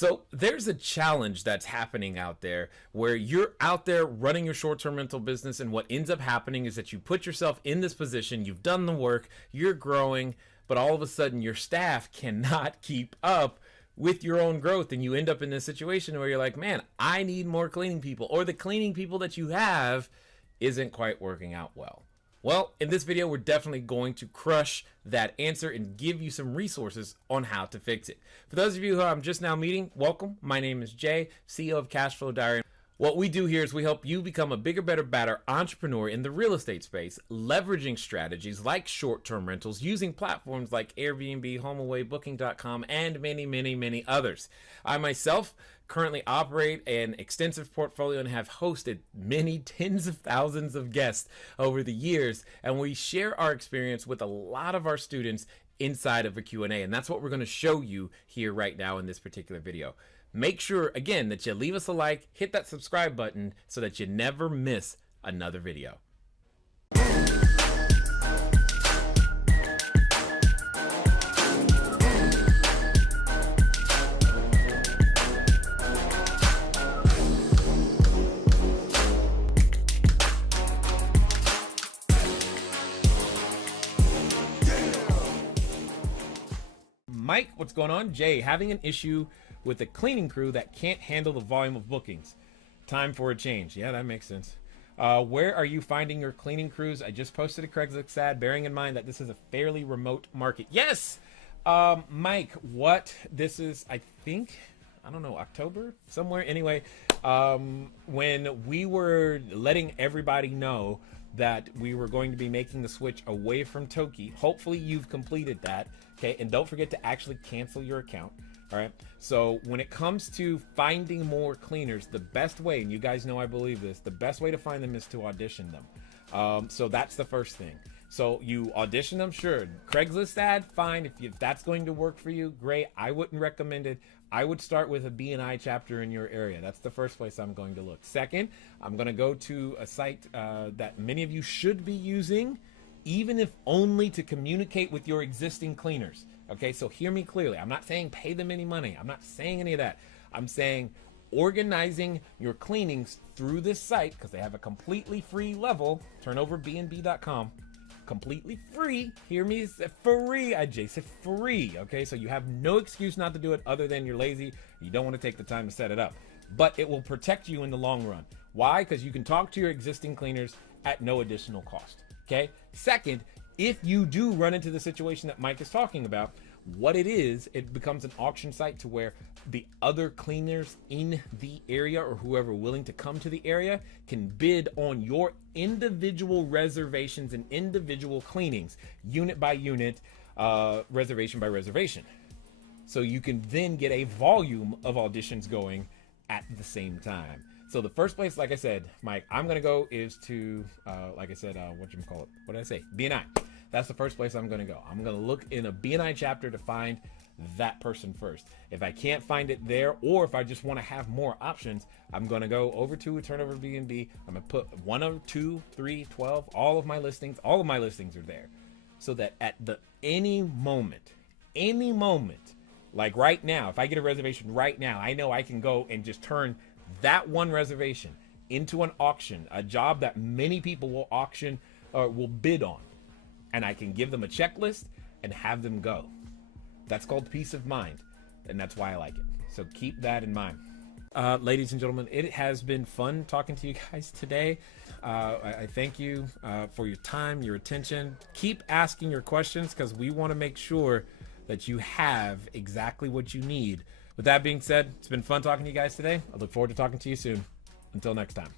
So there's a challenge that's happening out there where you're out there running your short-term rental business, and what ends up happening is that you put yourself in this position, you've done the work, you're growing, but all of a sudden your staff cannot keep up with your own growth, and you end up in this situation where you're like, man, I need more cleaning people, or the cleaning people that you have isn't quite working out well. Well, in this video, we're definitely going to crush that answer and give you some resources on how to fix it. For those of you who I'm just now meeting, welcome. My name is Jay, CEO of Cashflow Diary. What we do here is we help you become a bigger, better, badder entrepreneur in the real estate space, leveraging strategies like short-term rentals, using platforms like Airbnb, HomeAway, Booking.com, and many, many, many others. I myself currently operate an extensive portfolio and have hosted many tens of thousands of guests over the years, and we share our experience with a lot of our students inside of a Q&A, and that's what we're going to show you here right now in this particular video. Make sure, again, that you leave us a like, hit that subscribe button so that you never miss another video. Mike, what's going on? Jay, having an issue with a cleaning crew that can't handle the volume of bookings. Time for a change. Yeah, that makes sense. Where are you finding your cleaning crews? I just posted a Craigslist ad, bearing in mind that this is a fairly remote market. Yes! Mike, what this is, I think, I don't know, October? Somewhere. Anyway, when we were letting everybody know that we were going to be making the switch away from Toki. Hopefully you've completed that, okay? And don't forget to actually cancel your account, all right? So when it comes to finding more cleaners, the best way, and you guys know I believe this, the best way to find them is to audition them. So that's the first thing. So you audition them, sure. Craigslist ad, fine. If that's going to work for you, great. I wouldn't recommend it. I would start with a B&I chapter in your area. That's the first place I'm going to look. Second, I'm going to go to a site that many of you should be using, even if only to communicate with your existing cleaners. Okay, so hear me clearly. I'm not saying pay them any money. I'm not saying any of that. I'm saying organizing your cleanings through this site, because they have a completely free level, turnoverbnb.com. Completely free. Hear me, free. I just said free. Okay, so you have no excuse not to do it other than you're lazy. You don't want to take the time to set it up, but it will protect you in the long run. Why? Because you can talk to your existing cleaners at no additional cost. Okay. Second, if you do run into the situation that Mike is talking about, what it is, it becomes an auction site to where the other cleaners in the area or whoever willing to come to the area can bid on your individual reservations and individual cleanings, unit by unit, reservation by reservation. So you can then get a volume of auditions going at the same time. So the first place, like I said, Mike, I'm going to go is to, like I said, whatchamacallit? What did I say? B&I. That's the first place I'm going to go. I'm going to look in a B&I chapter to find that person first. If I can't find it there, or if I just want to have more options, I'm going to go over to Turnover B&B. I'm going to put 1, 2, 3, 12, all of my listings are there. So that at any moment, like right now, if I get a reservation right now, I know I can go and just turn that one reservation into an auction, a job that many people will auction or will bid on. And I can give them a checklist and have them go. That's called peace of mind, and that's why I like it. So keep that in mind. Ladies and gentlemen, it has been fun talking to you guys today. I thank you for your time, your attention. Keep asking your questions, because we want to make sure that you have exactly what you need. With that being said, it's been fun talking to you guys today. I look forward to talking to you soon. Until next time.